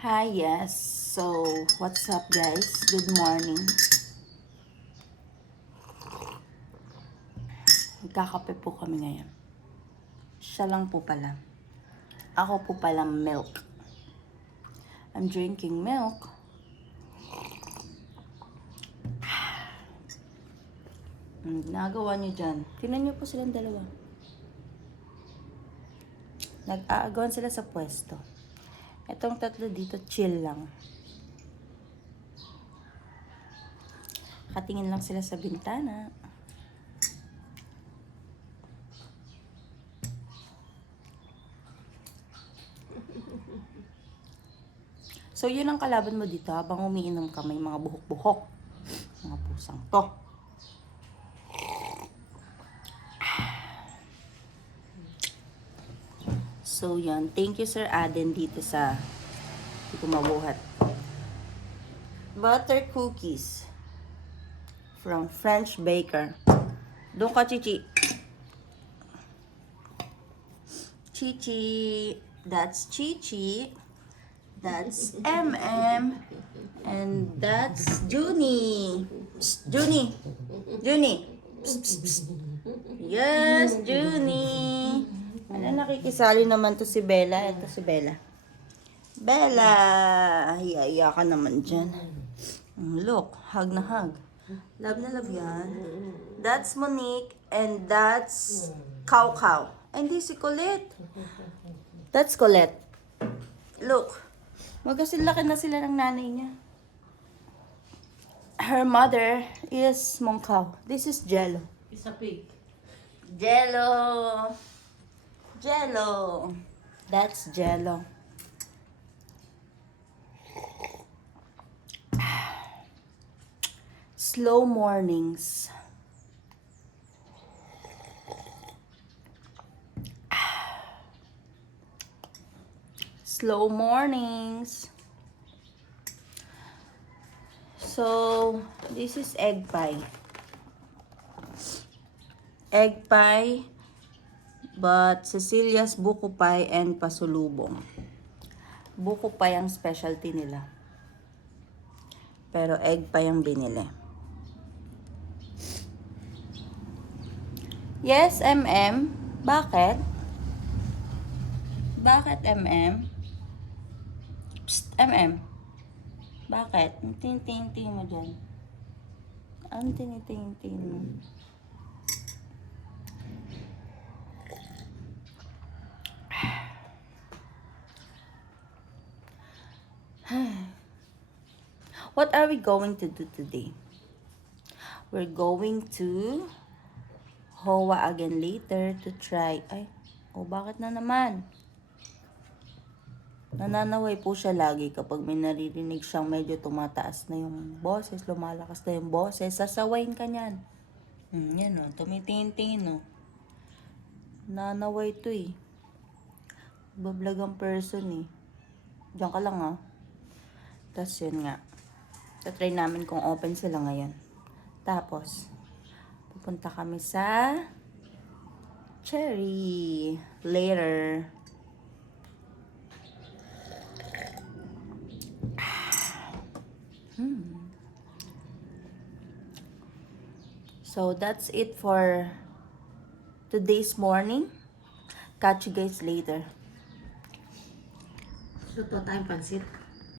Hi, yes. So, what's up guys? Good morning. Magkakape po kami ngayon. Siya lang po pala. Ako po pala milk. I'm drinking milk. Ang ginagawa niyo dyan? Tingnan niyo po silang dalawa. Nag-aagawan sila sa pwesto. Etong tatlo dito, chill lang. Katingin lang sila sa bintana. So, yun ang kalaban mo dito habang umiinom ka, may mga buhok-buhok. Mga pusang to. So, yan. Thank you, Sir Aden, dito sa hindi ko mabuhat. Butter cookies from French Baker. Doon ka, Chichi. Chichi. That's Chichi. That's MM. And that's Junie. Psst, Junie. Junie. Psst, psst, psst. Yes, Junie. Ano, nakikisali naman to si Bella. Ito si Bella. Bella! Hiya ka naman dyan. Look, hug na hug. Love na love yan. That's Monique and that's Cow Cow. And this si Colette. That's Colette. Look, magkasilaki na sila ng nanay niya. Her mother is Mongkaw. This is Jello. It's a pig. Jello. Jello. That's Jello. Slow mornings. Slow mornings. So, this is egg pie. Egg pie, but Cecilia's buko pie and pasulubong. Buko pie ang specialty nila. Pero egg pie ang binili. Yes, MM. Bakit? Bakit, MM? Psst, MM. Bakit? Ang tiniting mo dyan. Ang tiniting mo. What are we going to do today? We're going to Hoa again later to try. Ay, bakit na naman? Nananaway po siya lagi kapag may naririnig siyang medyo tumataas na yung boses, lumalakas na yung boses, sasawayin ka niyan. Yan o, tumitingin-tingin o. Nanaway to eh. Bablog ang person eh. Diyan ka lang ah. Tapos yun nga. Tatry namin kung open sila ngayon. Tapos, pupunta kami sa Cherry later. So that's it for today's morning. Catch you guys later. Luto tayong pansit.